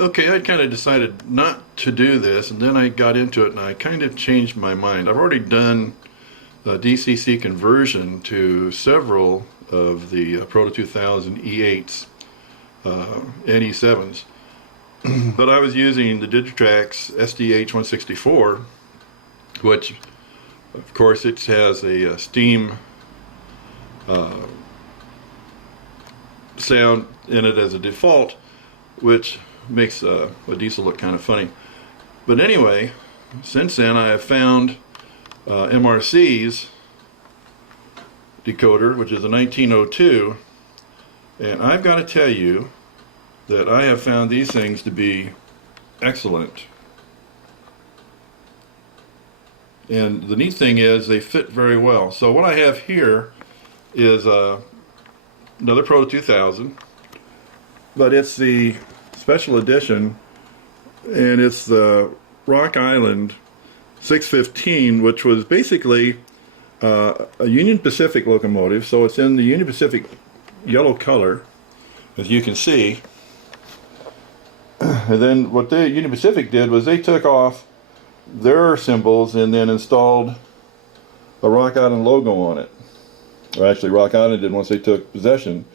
Okay, I kind of decided not to do this, and then I got into it and I kind of changed my mind. I've already done a DCC conversion to several of the Proto 2000 E8s and E7s, but I was using the Digitrax SDH164, which of course it has a steam sound in it as a default, which makes a diesel look kind of funny. But anyway, since then I have found MRC's decoder, which is a 1902, and I've got to tell you that I have found these things to be excellent. And the neat thing is they fit very well. So what I have here is another Proto 2000, but it's the special edition, and it's the Rock Island 615, which was basically a Union Pacific locomotive. So it's in the Union Pacific yellow color, as you can see. And then what the Union Pacific did was they took off their symbols and then installed a Rock Island logo on it. Or actually, Rock Island did once they took possession.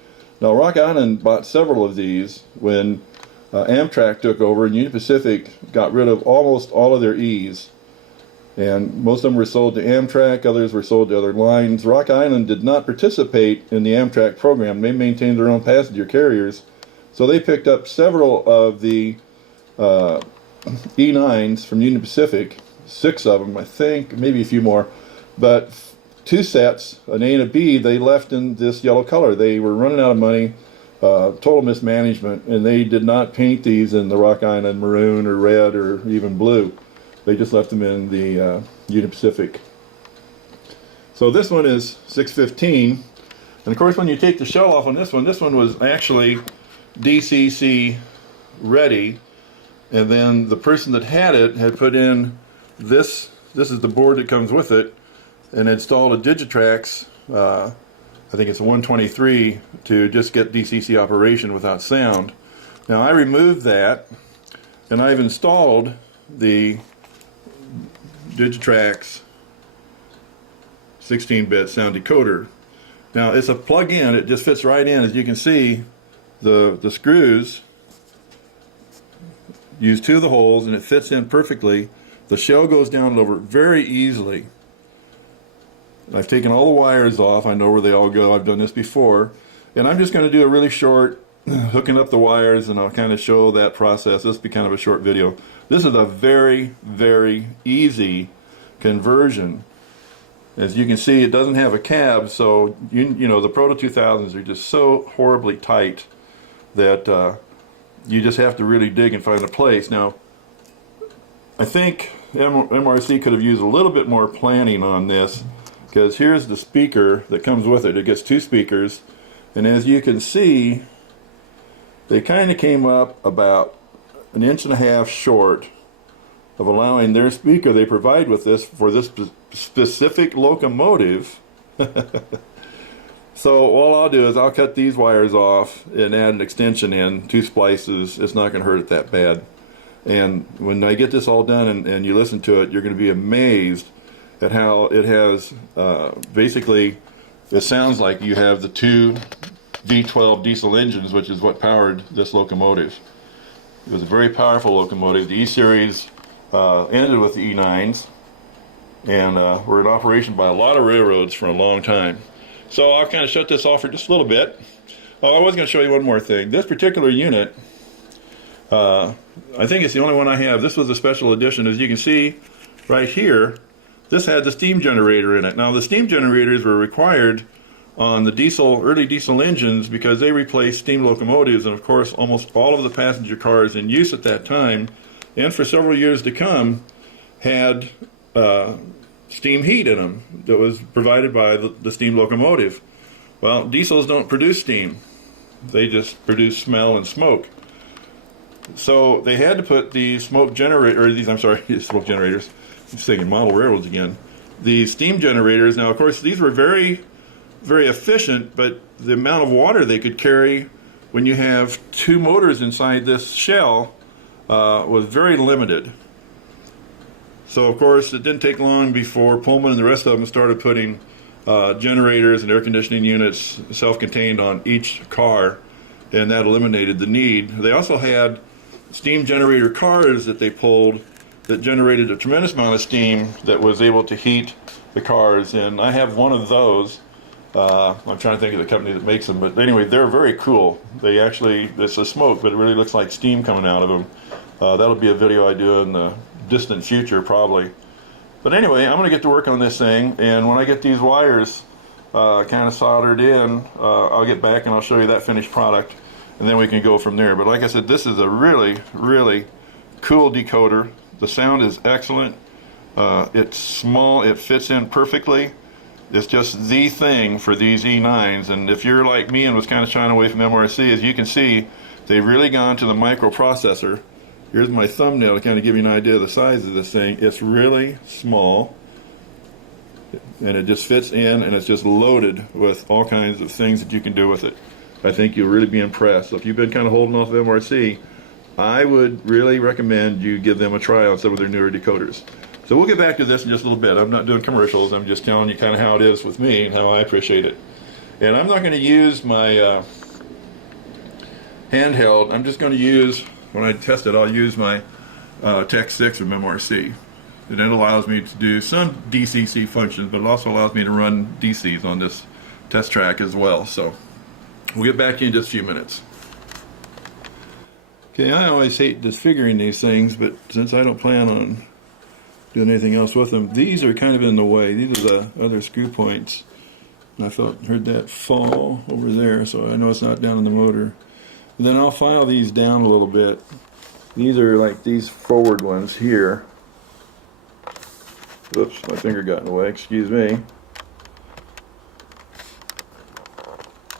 Now, Rock Island bought several of these when Amtrak took over, and Union Pacific got rid of almost all of their E's. And most of them were sold to Amtrak, others were sold to other lines. Rock Island did not participate in the Amtrak program. They maintained their own passenger carriers. So they picked up several of the E9s from Union Pacific, 6 of them, I think, maybe a few more. But 2 sets, an A and a B, they left in this yellow color. They were running out of money. Total mismanagement, and they did not paint these in the Rock Island maroon or red or even blue. They just left them in the Union Pacific. So this one is 615, and of course when you take the shell off on this one was actually DCC ready, and then the person that had it had put in this is the board that comes with it, and installed a Digitrax I think it's a 123 to just get DCC operation without sound. Now I removed that, and I've installed the Digitrax 16-bit sound decoder. Now it's a plug-in, it just fits right in. As you can see, the screws use 2 of the holes and it fits in perfectly. The shell goes down over very easily. I've taken all the wires off. I know where they all go. I've done this before. And I'm just going to do a really short hooking up the wires, and I'll kind of show that process. This will be kind of a short video. This is a very, very easy conversion. As you can see, it doesn't have a cab, so you know the Proto 2000s are just so horribly tight that you just have to really dig and find a place. Now, I think MRC could have used a little bit more planning on this, because here's the speaker that comes with it. It gets 2 speakers, and as you can see, they kind of came up about 1.5 inches short of allowing their speaker they provide with this for this specific locomotive. So all I'll do is I'll cut these wires off and add an extension in, 2 splices. It's not going to hurt it that bad. And when I get this all done and you listen to it, you're going to be amazed at how it has basically, it sounds like you have the 2 V12 diesel engines, which is what powered this locomotive. It was a very powerful locomotive. The E-Series ended with the E9s, and were in operation by a lot of railroads for a long time. So I'll kind of shut this off for just a little bit. Oh, I was going to show you one more thing. This particular unit, I think it's the only one I have. This was a special edition. As you can see right here, this had the steam generator in it. Now the steam generators were required on the early diesel engines because they replaced steam locomotives, and of course almost all of the passenger cars in use at that time and for several years to come had steam heat in them that was provided by the steam locomotive. Well, diesels don't produce steam. They just produce smell and smoke. So they had to put the smoke generators, smoke generators, I'm thinking model railroads again. The steam generators, now of course these were very, very efficient, but the amount of water they could carry when you have 2 motors inside this shell was very limited. So of course it didn't take long before Pullman and the rest of them started putting generators and air conditioning units self-contained on each car, and that eliminated the need. They also had steam generator cars that they pulled that generated a tremendous amount of steam that was able to heat the cars, and I have one of those. I'm trying to think of the company that makes them, but anyway, they're very cool. They actually, it's a smoke, but it really looks like steam coming out of them. That'll be a video I do in the distant future probably. But anyway, I'm going to get to work on this thing, and when I get these wires kind of soldered in, I'll get back and I'll show you that finished product, and then we can go from there. But like I said, this is a really, really cool decoder. The sound is excellent. It's small, it fits in perfectly. It's just the thing for these E9s, and if you're like me and was kind of shying away from MRC, as you can see, they've really gone to the microprocessor. Here's my thumbnail to kind of give you an idea of the size of this thing. It's really small, and it just fits in, and it's just loaded with all kinds of things that you can do with it. I think you'll really be impressed. So if you've been kind of holding off of MRC, I would really recommend you give them a try on some of their newer decoders. So we'll get back to this in just a little bit. I'm not doing commercials. I'm just telling you kind of how it is with me and how I appreciate it. And I'm not going to use my handheld. I'm just going to use, when I test it, I'll use my Tech 6 from MRC. And it allows me to do some DCC functions, but it also allows me to run DCs on this test track as well. So we'll get back to you in just a few minutes. Okay, I always hate disfiguring these things, but since I don't plan on doing anything else with them, these are kind of in the way. These are the other screw points. And I heard that fall over there, so I know it's not down in the motor. And then I'll file these down a little bit. These are like these forward ones here. Oops, my finger got in the way, excuse me.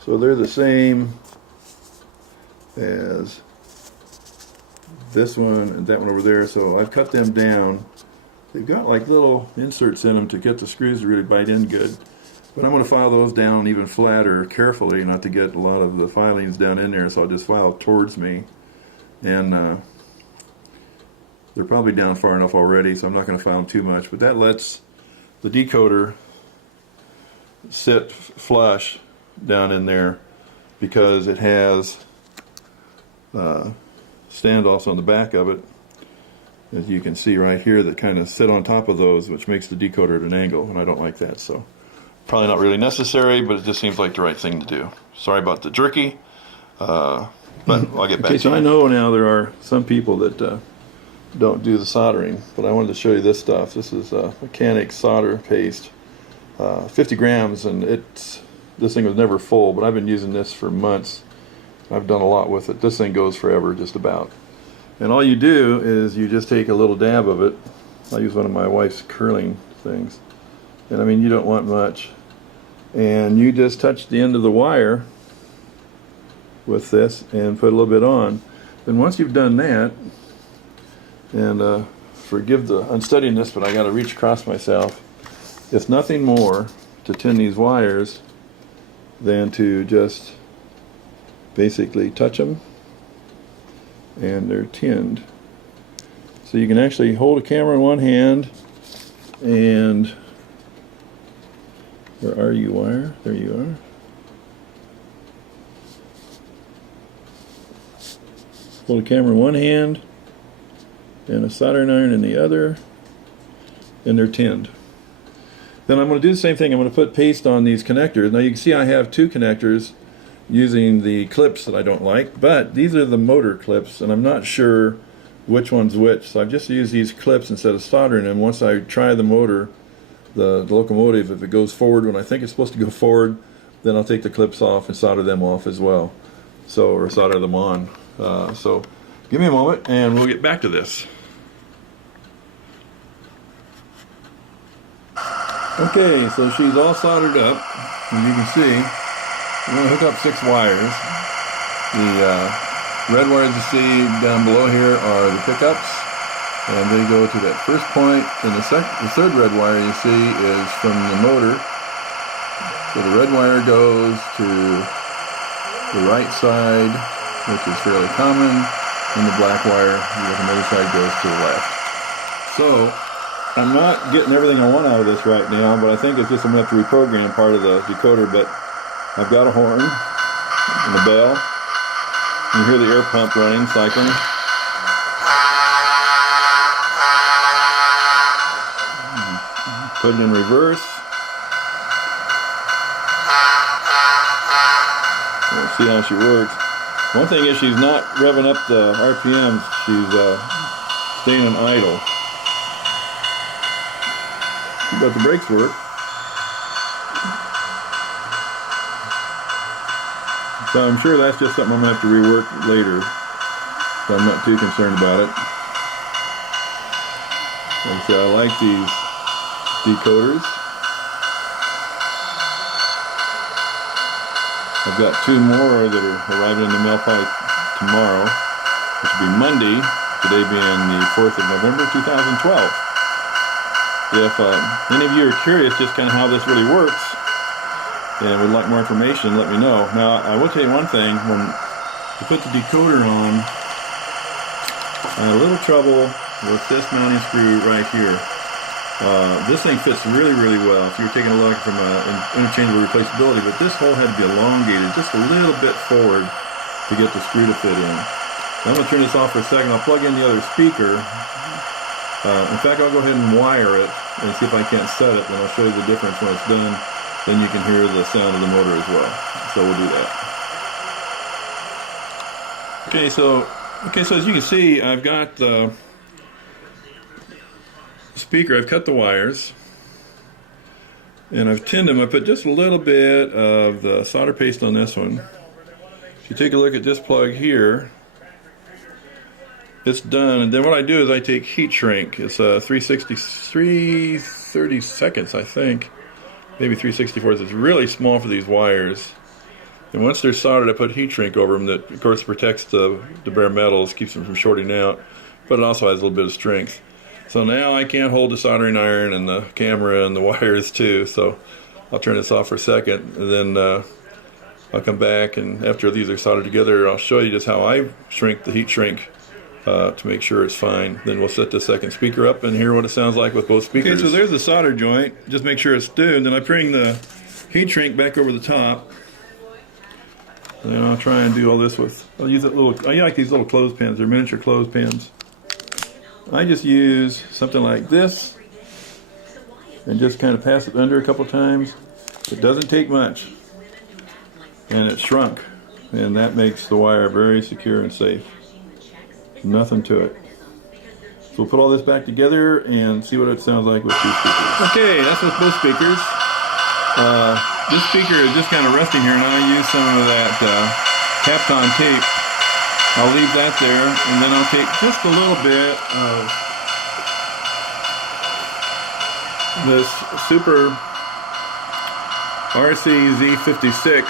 So they're the same as this one and that one over there, so I've cut them down. They've got like little inserts in them to get the screws to really bite in good. But I'm going to file those down even flatter carefully, not to get a lot of the filings down in there, so I'll just file towards me. And they're probably down far enough already, so I'm not going to file them too much. But that lets the decoder sit flush down in there because it has standoffs on the back of it, as you can see right here, that kind of sit on top of those, which makes the decoder at an angle, and I don't like that. So probably not really necessary, but it just seems like the right thing to do. Sorry about the jerky, but I'll get back to you. So I know now there are some people that don't do the soldering, but I wanted to show you this stuff. This is mechanics solder paste, 50 grams, and this thing was never full, but I've been using this for months. I've done a lot with it. This thing goes forever, just about. And all you do is you just take a little dab of it. I use one of my wife's curling things. And I mean, you don't want much. And you just touch the end of the wire with this and put a little bit on. Then once you've done that, and forgive the unsteadiness, but I got to reach across myself. It's nothing more to tin these wires than to just basically touch them, and they're tinned. So you can actually hold a camera in one hand, and where are you, wire? There you are. Hold a camera in one hand and a soldering iron in the other, and they're tinned. Then I'm going to do the same thing. I'm going to put paste on these connectors. Now you can see I have two connectors using the clips that I don't like, but these are the motor clips, and I'm not sure which one's which, so I've just used these clips instead of soldering them. Once I try the motor, the locomotive, if it goes forward when I think it's supposed to go forward, then I'll take the clips off and solder them off as well, or solder them on. So give me a moment and we'll get back to this. Okay, so she's all soldered up, and you can see I'm going to hook up 6 wires. The red wires you see down below here are the pickups, and they go to that first point, and the third red wire you see is from the motor. So the red wire goes to the right side, which is fairly common, and the black wire from the other side goes to the left. So I'm not getting everything I want out of this right now, but I think it's just I'm going to have to reprogram part of the decoder. But I've got a horn and a bell. You hear the air pump running, cycling. Put it in reverse. We'll see how she works. One thing is she's not revving up the RPMs, she's staying in idle. But the brakes work. So I'm sure that's just something I'm going to have to rework later. So I'm not too concerned about it. Like I said, I like these decoders. I've got 2 more that are arriving in the mail pipe tomorrow, which will be Monday, today being the 4th of November 2012. If any of you are curious just kind of how this really works and would like more information, let me know. Now, I will tell you one thing. When you put the decoder on, I had a little trouble with this mounting screw right here. This thing fits really, really well if you're taking a look from interchangeable replaceability, but this hole had to be elongated just a little bit forward to get the screw to fit in. So I'm going to turn this off for a second. I'll plug in the other speaker. In fact, I'll go ahead and wire it and see if I can't set it, and I'll show you the difference when it's done. Then you can hear the sound of the motor as well. So we'll do that. Okay, so as you can see, I've got the speaker. I've cut the wires, and I've tinned them. I put just a little bit of the solder paste on this one. If you take a look at this plug here, it's done. And then what I do is I take heat shrink. It's 330 seconds, I think. Maybe 3/64. It's really small for these wires. And once they're soldered, I put heat shrink over them. That, of course, protects the bare metals, keeps them from shorting out, but it also has a little bit of strength. So now I can't hold the soldering iron and the camera and the wires too. So I'll turn this off for a second, and then I'll come back, and after these are soldered together, I'll show you just how I shrink the heat shrink to make sure it's fine. Then we'll set the second speaker up and hear what it sounds like with both speakers. Okay, so there's the solder joint. Just make sure it's tuned. Then I bring the heat shrink back over the top. And then I'll try and do all this with, I'll use that little, I like these little clothespins. They're miniature clothespins. I just use something like this and just kind of pass it under a couple times. It doesn't take much. And it's shrunk. And that makes the wire very secure and safe. Nothing to it. So we'll put all this back together and see what it sounds like with 2 speakers. Okay, that's with both speakers. This speaker is just kind of resting here, and I'll use some of that Kapton tape. I'll leave that there, and then I'll take just a little bit of this Super MRC0001902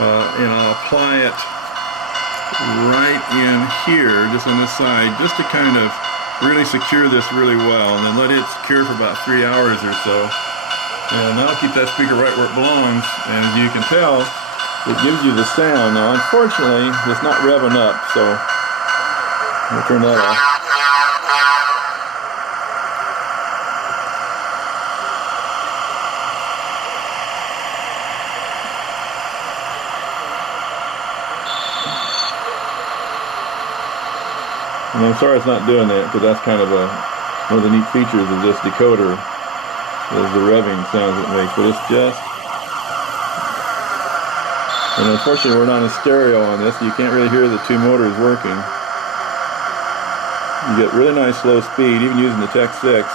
and I'll apply it right in here, just on this side, just to kind of really secure this really well, and then let it secure for about 3 hours or so. And that'll keep that speaker right where it belongs. And as you can tell, it gives you the sound. Now, unfortunately, it's not revving up, so I'll turn that off. And I'm sorry it's not doing that, because that's kind of one of the neat features of this decoder, is the revving sounds it makes. But it's just, and unfortunately we're not in stereo on this, so you can't really hear the 2 motors working. You get really nice slow speed, even using the Tech 6.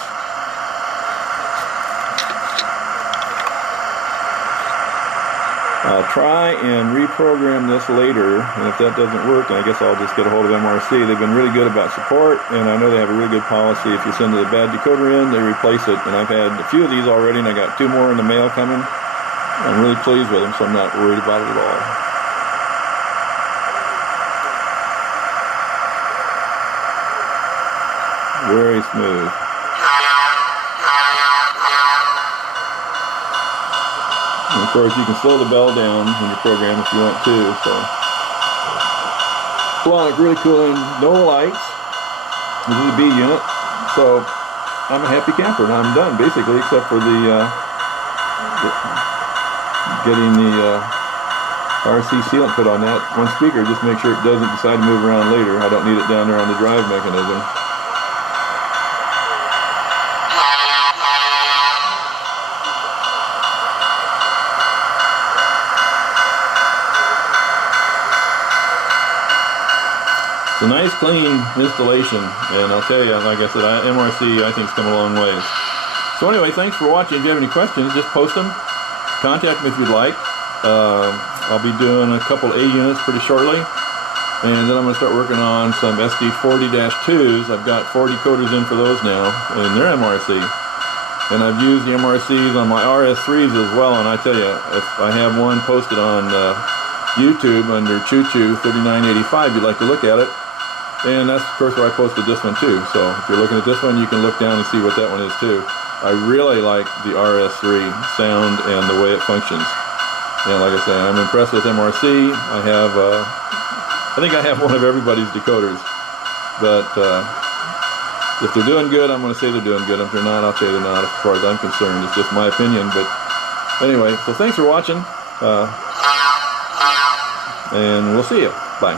I'll try and reprogram this later, and if that doesn't work, I guess I'll just get a hold of MRC. They've been really good about support, and I know they have a really good policy. If you send a bad decoder in, they replace it. And I've had a few of these already, and I got 2 more in the mail coming. I'm really pleased with them, so I'm not worried about it at all. Very smooth. And of course, you can slow the bell down when you program if you want to. So Splonic really cool, and no lights. This is a B unit, so I'm a happy camper, and I'm done basically, except for getting the RC sealant put on that one speaker. Just make sure it doesn't decide to move around later. I don't need it down there on the drive mechanism. It's a nice clean installation, and I'll tell you, like I said, MRC I think has come a long ways. So anyway, thanks for watching. If you have any questions, just post them. Contact me if you'd like. I'll be doing a couple A units pretty shortly, and then I'm going to start working on some SD40-2s. I've got 4 decoders in for those now, and they're MRC. And I've used the MRCs on my RS3s as well, and I tell you, if I have one posted on YouTube under Choo-Choo3985, you'd like to look at it. And that's of course where I posted this one too. So if you're looking at this one, you can look down and see what that one is too. I really like the RS3 sound and the way it functions. And like I say, I'm impressed with MRC. I think I have one of everybody's decoders. But if they're doing good, I'm going to say they're doing good. If they're not, I'll say they're not, as far as I'm concerned. It's just my opinion. But anyway, so thanks for watching. And we'll see you. Bye.